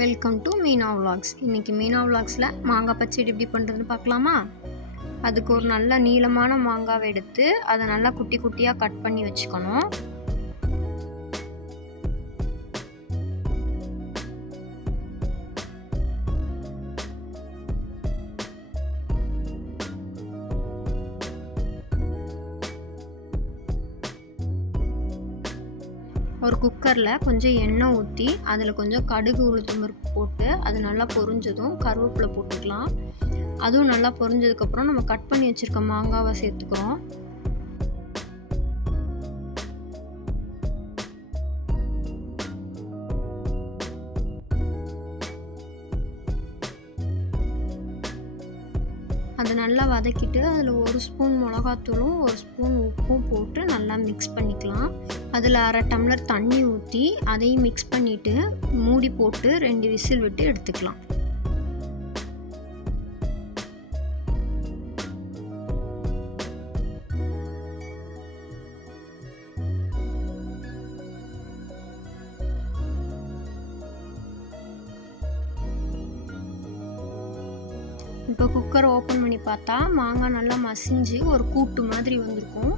Welcome to Meena vlogs. இன்றைக்கி மீனா விலாக்ஸில் மாங்காய் பச்சடி எப்படி பண்ணுறதுன்னு பார்க்கலாமா? அதுக்கு ஒரு நல்ல நீளமான மாங்காவை எடுத்து அதை நல்லா குட்டி குட்டியாக கட் பண்ணி வச்சுக்கணும். ஒரு குக்கரில் கொஞ்சம் எண்ணெய் ஊற்றி அதில் கொஞ்சம் கடுகு உளுத்தம் பருப்பு போட்டு அது நல்லா பொரிஞ்சதும் கருவேப்பிலை போட்டுக்கலாம். அதுவும் நல்லா பொரிஞ்சதுக்கப்புறம் நம்ம கட் பண்ணி வச்சுருக்க மாங்காவை சேர்த்துக்கிறோம். அதை நல்லா வதக்கிட்டு அதில் 1 ஸ்பூன் மிளகாத்தூளும் 1 ஸ்பூன் உப்பும் போட்டு நல்லா மிக்ஸ் பண்ணிக்கலாம். அதில் அரை டம்ளர் தண்ணி ஊற்றி அதையும் மிக்ஸ் பண்ணிவிட்டு மூடி போட்டு 2 விசில் விட்டு எடுத்துக்கலாம். இப்போ குக்கரை ஓப்பன் பண்ணி பார்த்தா மாங்காய் நல்லா மசிஞ்சு ஒரு கூட்டு மாதிரி வந்திருக்கும்.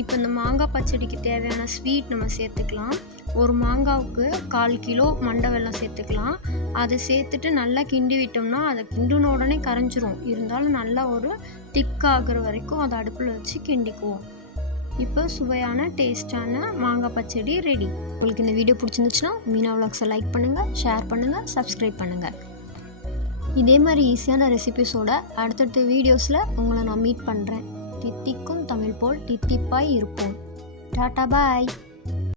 இப்போ இந்த மாங்காய் பச்சடிக்கு தேவையான ஸ்வீட் நம்ம சேர்த்துக்கலாம். ஒரு மாங்காவுக்கு 1/4 கிலோ மண்டை வெல்லம் சேர்த்துக்கலாம். அதை சேர்த்துட்டு நல்லா கிண்டி விட்டோம்னா அதை கிண்டின உடனே கரைஞ்சிரும். இருந்தாலும் நல்லா ஒரு திக் ஆகிற வரைக்கும் அதை அடுப்பில் வச்சு கிண்டிக்குவோம். இப்போ சுவையான டேஸ்டான மாங்காய் பச்சடி ரெடி. உங்களுக்கு இந்த வீடியோ பிடிச்சிருந்துச்சுன்னா மீனா விலாக்ஸை லைக் பண்ணுங்கள், ஷேர் பண்ணுங்கள், சப்ஸ்கிரைப் பண்ணுங்கள். இதே மாதிரி ஈஸியான ரெசிபிஸோட அடுத்தடுத்த வீடியோஸில் உங்களை நான் மீட் பண்ணுறேன். தித்திக்கும் தமிழ் போல் தித்திப்பாய் இருப்போம். டாட்டா பாய்.